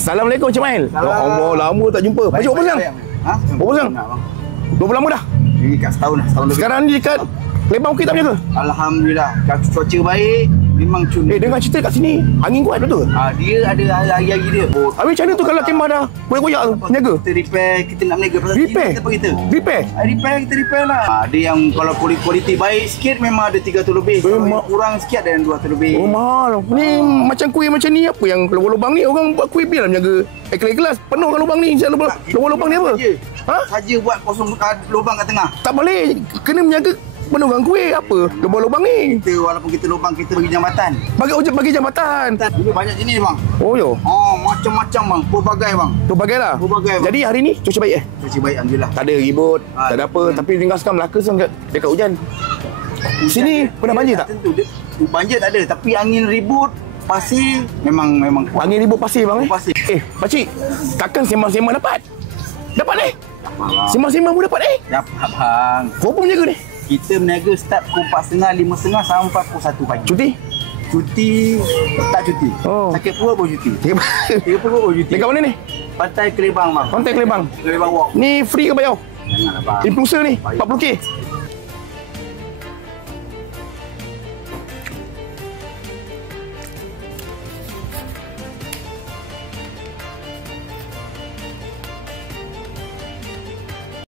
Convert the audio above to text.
Assalamualaikum Cik Mail. Ya Allah, lama tak jumpa. Baju apa sekarang? Ha? Berapa sekarang? Berapa lama dah? Ini kat setahun dah. Setahun lebih. Sekarang ni dekat Lebang okey tak punya ke? Alhamdulillah. Cuaca baik. Memang cun. Dengar cerita kat sini angin kuat betul? Dia ada hari-hari dia. Habis macam mana tu kalau kemah dah koyak-koyak tu? Niaga? Kita repair, kita nak berniaga. Pasal Repair? Kita apa kita? Repair? Kita repair lah. Ada yang kalau kualiti baik sikit memang ada 300 lebih. Kalau kurang sikit ada yang 200 lebih. Oh mahal. Ni macam kuih macam ni apa yang lubang-lubang ni orang buat kuih biar menjaga ikhlas-ikhlas. Penuhkan lubang ni. Lubang-lubang ni apa? Ha? Saja buat kosong lubang kat tengah. Tak boleh. Kena menjaga penuhkan kuih apa? Lubang-lubang ni. Kita walaupun kita lubang kita bagi jambatan. Bagi jambatan. Ini banyak jenis bang. Oh yo. Oh macam-macam bang. Pelbagai bang. Pelbagailah. Pelbagai bang. Jadi hari ni cuaca baik Cuaca baik alhamdulillah. Tak ada ribut, tak ada apa. Tapi dengar sekarang Melaka sekarang dekat hujan. Sini pernah banjir tak? Tentu. Banjir tak ada tapi angin ribut pasir memang kuat. Angin ribut pasir bang Pasir. pakcik, takkan sembang-sembang dapat? Dapat ni? Dapat bang. Sembang-sembang pun dapat ni? Dapat bang. Berapa menjaga ni? Kita berniaga start pukul 4.30, 5.30 sampai pukul 1 pagi. Cuti? Tak cuti. Oh. Sakit perut baru cuti. Sakit perut baru cuti. Dekat mana ni? Pantai Kelebang bang. Pantai Kelebang. Kelebang walk. Ni free ke bayar? Janganlah bang. Influencer ni, 40k.